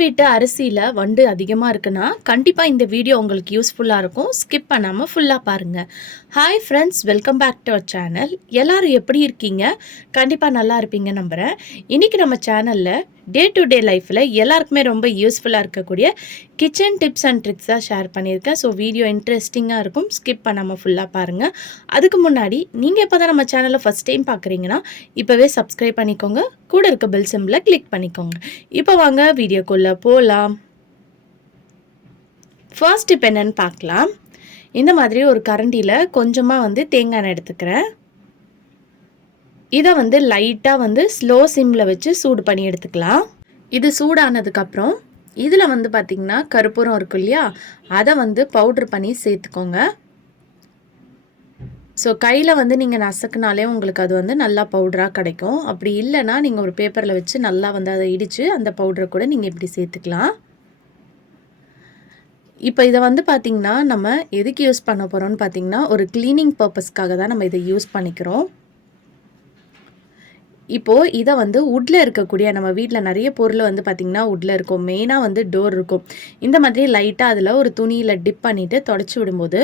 வீட்டு அரிசியில் வண்டு அதிகமாக இருக்குன்னா கண்டிப்பாக இந்த வீடியோ உங்களுக்கு யூஸ்ஃபுல்லாக இருக்கும். ஸ்கிப் பண்ணாமல் ஃபுல்லாக பாருங்கள். Hi friends, welcome back to our channel. எல்லோரும் எப்படி இருக்கீங்க? கண்டிப்பாக நல்லா இருப்பீங்க நம்புகிறேன். இன்றைக்கி நம்ம சேனலில் டே டு டே லைஃப்பில் எல்லாருக்குமே ரொம்ப யூஸ்ஃபுல்லாக இருக்கக்கூடிய கிச்சன் டிப்ஸ் அண்ட் ட்ரிக்ஸாக ஷேர் பண்ணியிருக்கேன். ஸோ வீடியோ இன்ட்ரெஸ்டிங்காக இருக்கும். ஸ்கிப் பண்ணாமல் ஃபுல்லாக பாருங்கள். அதுக்கு முன்னாடி நீங்கள் இப்போ தான் நம்ம சேனலை ஃபஸ்ட் டைம் பார்க்குறீங்கன்னா இப்போவே சப்ஸ்கிரைப் பண்ணிக்கோங்க. கூட இருக்க பெல் சிம்பிளை கிளிக் பண்ணிக்கோங்க. இப்போ வாங்க வீடியோக்குள்ளே போகலாம். ஃபர்ஸ்ட் இப்போ என்னென்னு பார்க்கலாம். இந்த மாதிரி ஒரு கரண்டியில் கொஞ்சமாக தேங்காய் எண்ணெய் எடுத்துக்கிறேன். இதை லைட்டாக ஸ்லோ சிம்மில் வச்சு சூடு பண்ணி எடுத்துக்கலாம். இது சூடானதுக்கப்புறம் இதில் பார்த்திங்கன்னா கற்பூரம் இருக்கும் இல்லையா, அதை பவுட்ரு பண்ணி சேர்த்துக்கோங்க. ஸோ கையில் நீங்கள் நசுக்குனாலே உங்களுக்கு அது நல்லா பவுடராக கிடைக்கும். அப்படி இல்லைன்னா நீங்கள் ஒரு பேப்பரில் வச்சு நல்லா அதை இடித்து அந்த பவுடரை கூட நீங்கள் இப்படி சேர்த்துக்கலாம். இப்போ இதை பார்த்திங்கன்னா நம்ம எதுக்கு யூஸ் பண்ண போகிறோம்னு பார்த்திங்கன்னா ஒரு க்ளீனிங் பர்பஸ்க்காக தான் நம்ம இதை யூஸ் பண்ணிக்கிறோம். இப்போது இதை வுட்டில் இருக்கக்கூடிய நம்ம வீட்டில் நிறைய பொருள் பார்த்திங்கன்னா வுட்டில் இருக்கும். மெயினாக டோர் இருக்கும். இந்த மாதிரி லைட்டாக அதில் ஒரு துணியில் டிப் பண்ணிவிட்டு தொடச்சி விடும்போது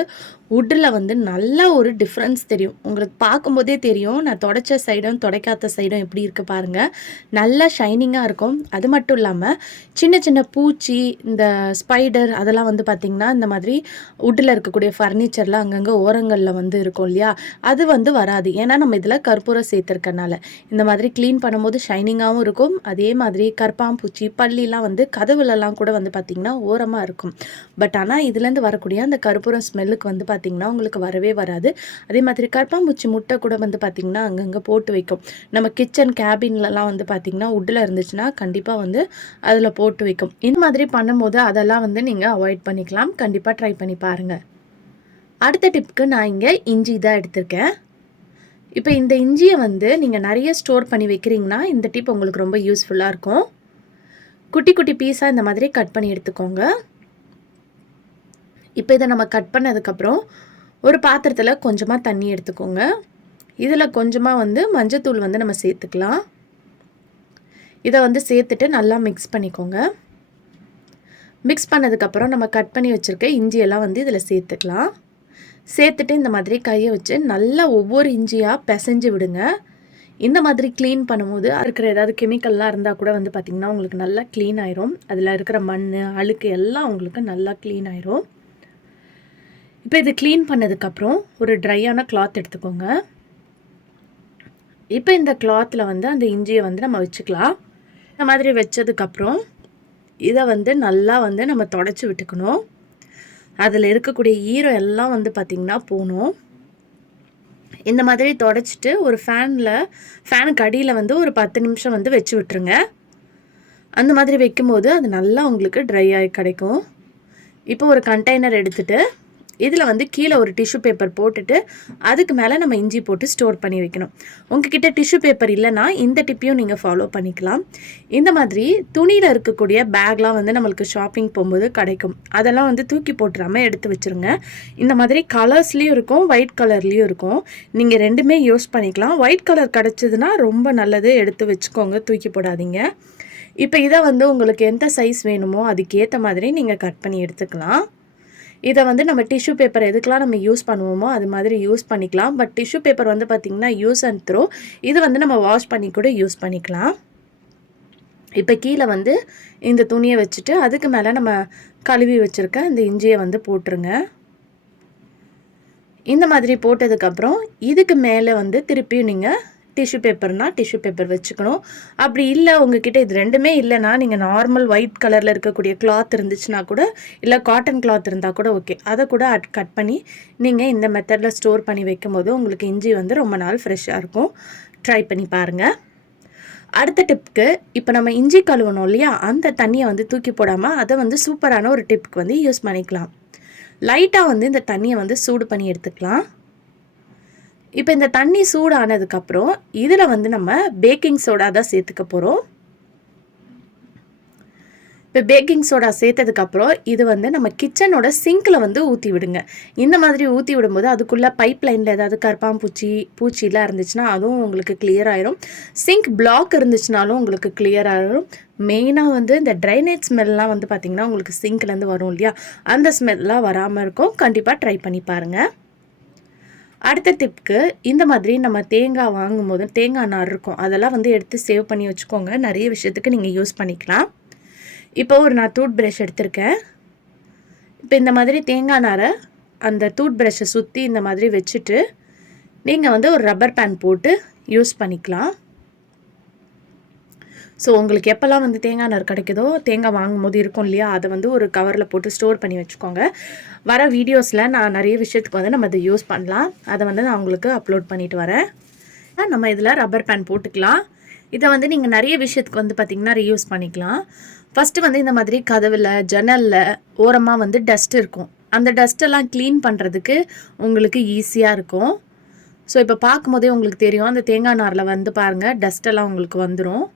வுட்டில் நல்ல ஒரு டிஃப்ரென்ஸ் தெரியும். உங்களுக்கு பார்க்கும்போதே தெரியும். நான் தொடச்ச சைடும் துடைக்காத சைடும் எப்படி இருக்குது பாருங்கள். நல்லா ஷைனிங்காக இருக்கும். அது மட்டும் இல்லாமல் சின்ன சின்ன பூச்சி, இந்த ஸ்பைடர் அதெல்லாம் பார்த்திங்கன்னா இந்த மாதிரி வுட்டில் இருக்கக்கூடிய ஃபர்னிச்சரில் அங்கங்கே ஓரங்களில் இருக்கும் இல்லையா, அது வராது. ஏன்னா நம்ம இதில் கற்பூரம் சேர்த்துருக்கனால இந்த மாதிரி க்ளீன் பண்ணும்போது ஷைனிங்காகவும் இருக்கும். அதே மாதிரி கற்பாம்பூச்சி, பள்ளிலாம் கதவுலலாம் கூட பார்த்திங்கன்னா ஓரமாக இருக்கும். பட் ஆனால் இதுலேருந்து வரக்கூடிய அந்த கற்பூரம் ஸ்மெல்லுக்கு பார்த்திங்கன்னா உங்களுக்கு வரவே வராது. அதே மாதிரி கற்பாம்பூச்சி முட்டை கூட பார்த்திங்கன்னா அங்கங்கே போட்டு வைக்கும். நம்ம கிச்சன் கேபின்லலாம் பார்த்திங்கன்னா வுட்டில் இருந்துச்சுன்னா கண்டிப்பாக அதில் போட்டு வைக்கும். இந்த மாதிரி பண்ணும்போது அதெல்லாம் நீங்கள் அவாய்ட் பண்ணிக்கலாம். கண்டிப்பாக ட்ரை பண்ணி பாருங்கள். அடுத்த டிப்புக்கு நான் இங்கே இஞ்சி தான் எடுத்திருக்கேன். இப்போ இந்த இஞ்சியை நீங்கள் நிறைய ஸ்டோர் பண்ணி வைக்கிறீங்கன்னா இந்த டிப் உங்களுக்கு ரொம்ப யூஸ்ஃபுல்லாக இருக்கும். குட்டி குட்டி பீஸாக இந்த மாதிரி கட் பண்ணி எடுத்துக்கோங்க. இப்போ இதை நம்ம கட் பண்ணதுக்கப்புறம் ஒரு பாத்திரத்தில் கொஞ்சமாக தண்ணி எடுத்துக்கோங்க. இதில் கொஞ்சமாக மஞ்சத்தூள் நம்ம சேர்த்துக்கலாம். இதை சேர்த்துட்டு நல்லா மிக்ஸ் பண்ணிக்கோங்க. மிக்ஸ் பண்ணதுக்கப்புறம் நம்ம கட் பண்ணி வச்சுருக்க இஞ்சியெல்லாம் இதில் சேர்த்துக்கலாம். சேர்த்துட்டு இந்த மாதிரி கையை வச்சு நல்லா ஒவ்வொரு இஞ்சியாக பிசைஞ்சு விடுங்க. இந்த மாதிரி க்ளீன் பண்ணும்போது இருக்கிற ஏதாவது கெமிக்கல்லாம் இருந்தால் கூட பார்த்திங்கன்னா உங்களுக்கு நல்லா க்ளீன் ஆயிரும். அதில் இருக்கிற மண், அழுக்கு எல்லாம் உங்களுக்கு நல்லா க்ளீன் ஆயிரும். இப்போ இது க்ளீன் பண்ணதுக்கப்புறம் ஒரு ட்ரையான கிளாத் எடுத்துக்கோங்க. இப்போ இந்த கிளாத்தில் அந்த இஞ்சியை நம்ம வச்சுக்கலாம். இந்த மாதிரி வச்சதுக்கப்புறம் இதை நல்லா நம்ம தொடச்சி விட்டுக்கணும். அதில் இருக்கக்கூடிய ஈரம் எல்லாம் பார்த்திங்கன்னா போகணும். இந்த மாதிரி தொடச்சிட்டு ஒரு ஃபேனுக்கு அடியில் ஒரு 10 நிமிஷம் வச்சு விட்டுருங்க. அந்த மாதிரி வைக்கும்போது அது நல்லா உங்களுக்கு ட்ரை ஆகி கிடைக்கும். இப்போ ஒரு கண்டெய்னர் எடுத்துகிட்டு இதில் கீழே ஒரு டிஷ்யூ பேப்பர் போட்டுட்டு அதுக்கு மேலே நம்ம இஞ்சி போட்டு ஸ்டோர் பண்ணி வைக்கணும். உங்ககிட்ட டிஷ்யூ பேப்பர் இல்லைன்னா இந்த டிப்பையும் நீங்கள் ஃபாலோ பண்ணிக்கலாம். இந்த மாதிரி துணியில் இருக்கக்கூடிய பேக்லாம் நம்மளுக்கு ஷாப்பிங் போகும்போது கிடைக்கும். அதெல்லாம் தூக்கி போட்டுறாமல் எடுத்து வச்சுருங்க. இந்த மாதிரி கலர்ஸ்லேயும் இருக்கும், ஒயிட் கலர்லேயும் இருக்கும். நீங்கள் ரெண்டுமே யூஸ் பண்ணிக்கலாம். ஒயிட் கலர் கிடச்சிதுன்னா ரொம்ப நல்லது, எடுத்து வச்சுக்கோங்க, தூக்கி போடாதீங்க. இப்போ இதை உங்களுக்கு எந்த சைஸ் வேணுமோ அதுக்கேற்ற மாதிரி நீங்கள் கட் பண்ணி எடுத்துக்கலாம். இதை நம்ம டிஷ்யூ பேப்பர் எதுக்கெலாம் நம்ம யூஸ் பண்ணுவோமோ அது மாதிரி யூஸ் பண்ணிக்கலாம். பட் டிஷ்யூ பேப்பர் பார்த்திங்கன்னா யூஸ் அண்ட் த்ரோ. இது நம்ம வாஷ் பண்ணி கூட யூஸ் பண்ணிக்கலாம். இப்போ கீழே இந்த துணியை வச்சுட்டு அதுக்கு மேலே நம்ம கழுவி வச்சுருக்க இந்த இஞ்சியை போட்டுருங்க. இந்த மாதிரி போட்டதுக்கப்புறம் இதுக்கு மேலே திருப்பியும் நீங்கள் டிஷ்யூ பேப்பர்னால் டிஷ்யூ பேப்பர் வச்சுக்கணும். அப்படி இல்லை உங்ககிட்ட இது ரெண்டுமே இல்லைன்னா நீங்கள் நார்மல் ஒயிட் கலரில் இருக்கக்கூடிய கிளாத் இருந்துச்சுன்னா கூட, இல்லை காட்டன் கிளாத் இருந்தால் கூட ஓகே, அதை கூட கட் பண்ணி நீங்கள் இந்த மெத்தடில் ஸ்டோர் பண்ணி வைக்கும்போது உங்களுக்கு இஞ்சி ரொம்ப நாள் ஃப்ரெஷ்ஷாக இருக்கும். ட்ரை பண்ணி பாருங்கள். அடுத்த டிப்புக்கு இப்போ நம்ம இஞ்சி கழுவணும் இல்லையா, அந்த தண்ணியை தூக்கி போடாமல் அதை சூப்பரான ஒரு டிப்புக்கு யூஸ் பண்ணிக்கலாம். லைட்டாக இந்த தண்ணியை சூடு பண்ணி எடுத்துக்கலாம். இப்போ இந்த தண்ணி சூடானதுக்கப்புறம் இதில் நம்ம பேக்கிங் சோடா தான் சேர்த்துக்க போகிறோம். இப்போ பேக்கிங் சோடா சேர்த்ததுக்கப்புறம் இது வந்து நம்ம கிச்சனோட சிங்கில் வந்து ஊற்றி விடுங்க. இந்த மாதிரி ஊற்றி விடும்போது அதுக்குள்ளே பைப் லைனில் ஏதாவது கரப்பாம்பூச்சி பூச்சிலாம் இருந்துச்சுன்னா அதுவும் உங்களுக்கு கிளியர் ஆயிரும். சிங்க் பிளாக் இருந்துச்சுனாலும் உங்களுக்கு கிளியர் ஆயிரும். மெயினாக வந்து இந்த ட்ரைனேஜ் ஸ்மெல்லாம் வந்து பார்த்திங்கன்னா உங்களுக்கு சிங்க்லேருந்து வரும் இல்லையா, அந்த ஸ்மெல்லாம் வராமல் இருக்கும். கண்டிப்பாக ட்ரை பண்ணி பாருங்கள். அடுத்த டிப்க்கு இந்த மாதிரி நம்ம தேங்காய் வாங்கும்போது தேங்காய் நார் இருக்கும், அதெல்லாம் வந்து எடுத்து சேவ் பண்ணி வச்சுக்கோங்க. நிறைய விஷயத்துக்கு நீங்கள் யூஸ் பண்ணிக்கலாம். இப்போ நான் டூத் ப்ரஷ் எடுத்திருக்கேன். இப்போ இந்த மாதிரி தேங்காய் நாரை அந்த டூத் ப்ரஷ்ஷை சுற்றி இந்த மாதிரி வச்சுட்டு நீங்கள் வந்து ஒரு ரப்பர் பேண்ட் போட்டு யூஸ் பண்ணிக்கலாம். ஸோ உங்களுக்கு எப்போல்லாம் வந்து தேங்காய் நார் கிடைக்குதோ, தேங்காய் வாங்கும்போது இருக்கும் இல்லையா, அதை வந்து ஒரு கவரில் போட்டு ஸ்டோர் பண்ணி வச்சுக்கோங்க. வர வீடியோஸில் நான் நிறைய விஷயத்துக்கு வந்து நம்ம அதை யூஸ் பண்ணலாம். அதை வந்து நான் உங்களுக்கு அப்லோட் பண்ணிட்டு வரேன். நம்ம இதில் ரப்பர் பேண்ட் போட்டுக்கலாம். இதை வந்து நீங்கள் நிறைய விஷயத்துக்கு வந்து பார்த்திங்கன்னா ரீயூஸ் பண்ணிக்கலாம். ஃபஸ்ட்டு வந்து இந்த மாதிரி கதவில் ஜன்னலில் ஓரமாக வந்து டஸ்ட் இருக்கும். அந்த டஸ்ட்டெல்லாம் க்ளீன் பண்ணுறதுக்கு உங்களுக்கு ஈஸியாக இருக்கும். ஸோ இப்போ பார்க்கும்போதே உங்களுக்கு தெரியும், அந்த தேங்காய் நாரில் வந்து பாருங்கள் டஸ்ட்டெல்லாம் உங்களுக்கு வந்துடும்.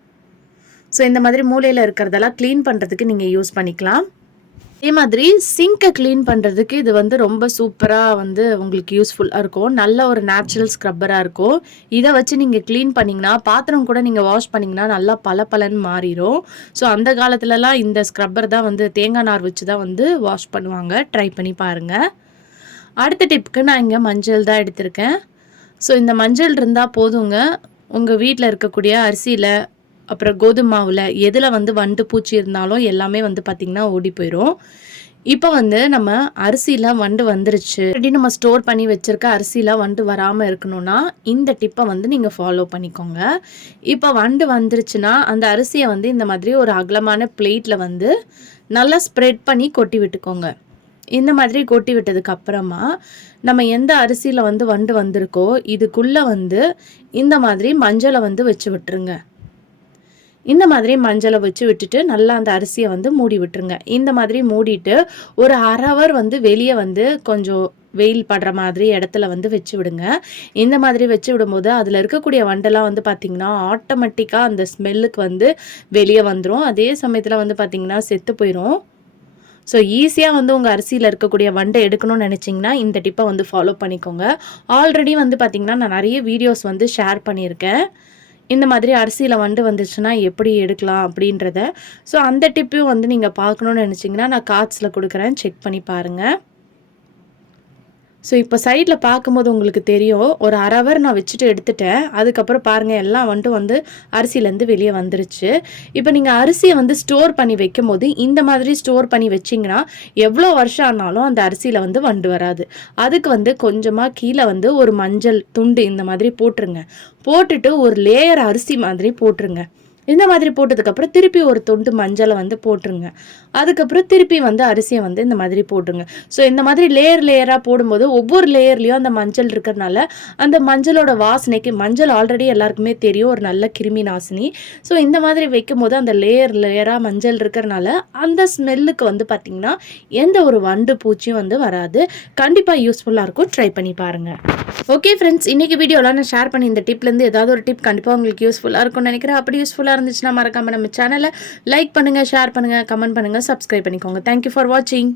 ஸோ இந்த மாதிரி மூலையில் இருக்கிறதெல்லாம் க்ளீன் பண்ணுறதுக்கு நீங்கள் யூஸ் பண்ணிக்கலாம். அதே மாதிரி சிங்கை க்ளீன் பண்ணுறதுக்கு இது வந்து ரொம்ப சூப்பராக வந்து உங்களுக்கு யூஸ்ஃபுல்லாக இருக்கும். நல்ல ஒரு நேச்சுரல் ஸ்க்ரப்பராக இருக்கும். இதை வச்சு நீங்கள் க்ளீன் பண்ணிங்கன்னா, பாத்திரம் கூட நீங்கள் வாஷ் பண்ணிங்கன்னா நல்லா பளபளன்னு மாறிடும். ஸோ அந்த காலத்துலலாம் இந்த ஸ்க்ரப்பர் தான் வந்து தேங்காய் நார் வச்சு தான் வந்து வாஷ் பண்ணுவாங்க. ட்ரை பண்ணி பாருங்கள். அடுத்த டிப்புக்கு நான் இங்கே மஞ்சள் தான் எடுத்திருக்கேன். ஸோ இந்த மஞ்சள் இருந்தால் போதுங்க. உங்கள் வீட்டில் இருக்கக்கூடிய அரிசியில் அப்புறம் கோதுமை மாவில் எதில் வந்து வண்டு பூச்சி இருந்தாலும் எல்லாமே வந்து பார்த்திங்கன்னா ஓடி போயிடும். இப்போ வந்து நம்ம அரிசியில் வண்டு வந்துருச்சு, ஆல்ரெடி நம்ம ஸ்டோர் பண்ணி வச்சுருக்க அரிசியில் வண்டு வராமல் இருக்கணும்னா இந்த டிப்பை வந்து நீங்கள் ஃபாலோ பண்ணிக்கோங்க. இப்போ வண்டு வந்துருச்சுன்னா அந்த அரிசியை வந்து இந்த மாதிரி ஒரு அகலமான பிளேட்டில் வந்து நல்லா ஸ்ப்ரெட் பண்ணி கொட்டி விட்டுக்கோங்க. இந்த மாதிரி கொட்டி விட்டதுக்கு அப்புறமா நம்ம எந்த அரிசியில் வந்து வண்டு வந்திருக்கோ இதுக்குள்ளே வந்து இந்த மாதிரி மஞ்சளை வந்து வச்சு விட்டுருங்க. இந்த மாதிரி மஞ்சளை வச்சு விட்டுட்டு நல்லா அந்த அரிசியை வந்து மூடி விட்டுருங்க. இந்த மாதிரி மூடிட்டு ஒரு 1/2 ஹவர் வந்து வெளியே வந்து கொஞ்சம் வெயில் படுற மாதிரி இடத்துல வந்து வச்சு விடுங்க. இந்த மாதிரி வச்சு விடும்போது அதில் இருக்கக்கூடிய வண்டெல்லாம் வந்து பார்த்திங்கன்னா ஆட்டோமேட்டிக்காக அந்த ஸ்மெல்லுக்கு வந்து வெளியே வந்துடும். அதே சமயத்தில் வந்து பார்த்திங்கன்னா செத்து போயிடும். ஸோ ஈஸியாக வந்து உங்கள் அரிசியில் இருக்கக்கூடிய வண்டை எடுக்கணும்னு நினச்சிங்கன்னா இந்த டிப்பை வந்து ஃபாலோ பண்ணிக்கோங்க. ஆல்ரெடி வந்து பார்த்திங்கன்னா நான் நிறைய வீடியோஸ் வந்து ஷேர் பண்ணியிருக்கேன். இந்த மாதிரி அரிசியில் வண்டு வந்துச்சுன்னா எப்படி எடுக்கலாம் அப்படின்றத. ஸோ அந்த டிப்பையும் வந்து நீங்கள் பார்க்கணுன்னு நினச்சிங்கன்னா நான் கார்ட்ஸில் கொடுக்குறேன், செக் பண்ணி பாருங்கள். ஸோ இப்போ சைடில் பார்க்கும்போது உங்களுக்கு தெரியும், ஒரு 1/2 ஹவர் நான் வச்சுட்டு எடுத்துட்டேன். அதுக்கப்புறம் பாருங்கள் எல்லாம் வந்து அரிசியிலேருந்து வெளியே வந்துருச்சு. இப்போ நீங்கள் அரிசியை வந்து ஸ்டோர் பண்ணி வைக்கும் போது இந்த மாதிரி ஸ்டோர் பண்ணி வச்சிங்கன்னா எவ்வளோ வருஷம் ஆனாலும் அந்த அரிசியில் வந்து வண்டு வராது. அதுக்கு வந்து கொஞ்சமாக கீழே வந்து ஒரு மஞ்சள் துண்டு இந்த மாதிரி போட்டுருங்க. போட்டுட்டு ஒரு லேயர் அரிசி மாதிரி போட்டுருங்க. இந்த மாதிரி போட்டதுக்கப்புறம் திருப்பி ஒரு தொண்டு மஞ்சளை வந்து போட்டுருங்க. அதுக்கப்புறம் திருப்பி வந்து அரிசியை வந்து இந்த மாதிரி போட்டுருங்க. ஸோ இந்த மாதிரி லேயராக போடும்போது ஒவ்வொரு லேயர்லேயும் அந்த மஞ்சள் இருக்கிறதுனால அந்த மஞ்சளோட வாசனைக்கு, மஞ்சள் ஆல்ரெடி எல்லாருக்குமே தெரியும் ஒரு நல்ல கிருமி நாசினி. ஸோ இந்த மாதிரி வைக்கும்போது அந்த லேயராக மஞ்சள் இருக்கிறனால அந்த ஸ்மெல்லுக்கு வந்து பார்த்திங்கன்னா எந்த ஒரு வண்டு பூச்சியும் வந்து வராது. கண்டிப்பாக யூஸ்ஃபுல்லாக இருக்கும். ட்ரை பண்ணி பாருங்கள். ஓகே ஃப்ரெண்ட்ஸ், இன்றைக்கி வீடியோவில் நான் ஷேர் பண்ணி இந்த டிப்லேருந்து ஏதாவது ஒரு டிப் கண்டிப்பாக உங்களுக்கு யூஸ்ஃபுல்லாக இருக்கும்னு நினைக்கிறேன். அப்படி யூஸ்ஃபுல்லாக இருந்துச்சுன்னா மறக்காமல் நம்ம சேனலை லைக் பண்ணுங்கள், ஷேர் பண்ணுங்கள், கமெண்ட் பண்ணுங்கள், சப்ஸ்கிரைப் பண்ணிக்கோங்க. தேங்க்யூ ஃபார் வாட்சிங்.